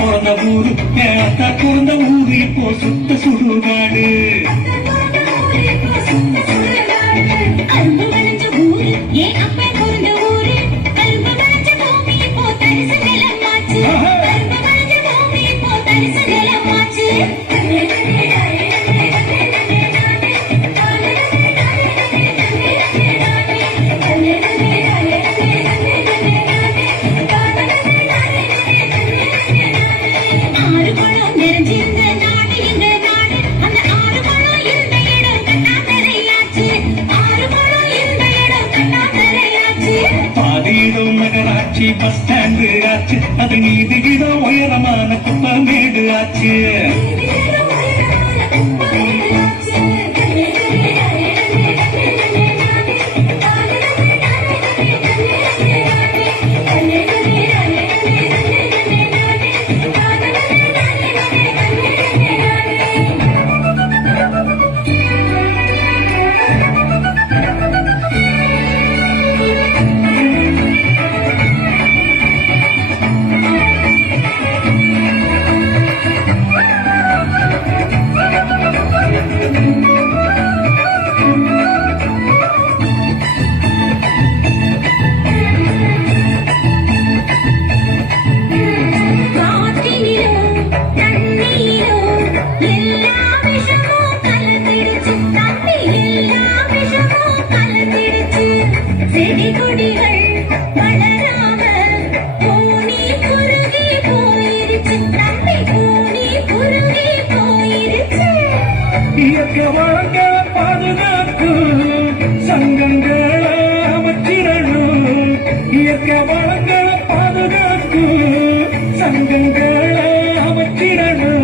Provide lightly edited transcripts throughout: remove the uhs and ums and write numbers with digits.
பிறந்த ஊரு ஏத்த பிறந்த ஊரு இப்போ சுத்த சுடுகாடு நகராட்சி பஸ் ஸ்டாண்டு ஆச்சு அது நீதியிடம் உயரமான குப்பமேடு ஆச்சு இயற்கை வளங்களை பாதுகாக்கும் சங்கங்களை அமைச்சிடணும் இயற்கை வளங்களை பாதுகாக்கும் சங்கங்களை அமைச்சிடணும்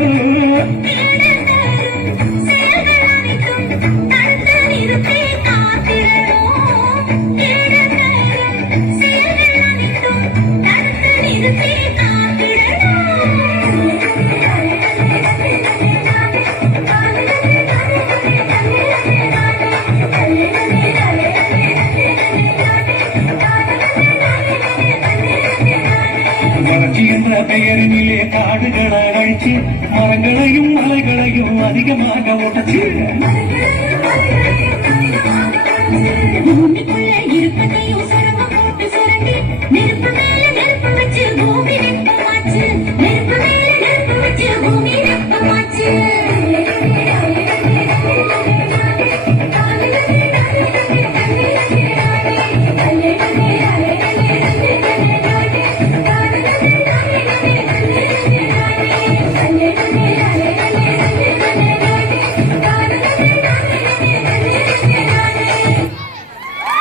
வளர்ச்சி என்ற பெயரினிலே காடுகளை அழிச்சு மரங்களையும் மலைகளையும் அதிகமாக உடைச்சு பூமிக்குள்ள இருப்பதையும் சிரமம் போட்டு சுரண்டி நெருப்பு மேல நெருப்பு வச்சு பூமி வெப்பமாச்சு நெருப்பு மேல நெருப்பு வச்சு பூமி வெப்பமாச்சு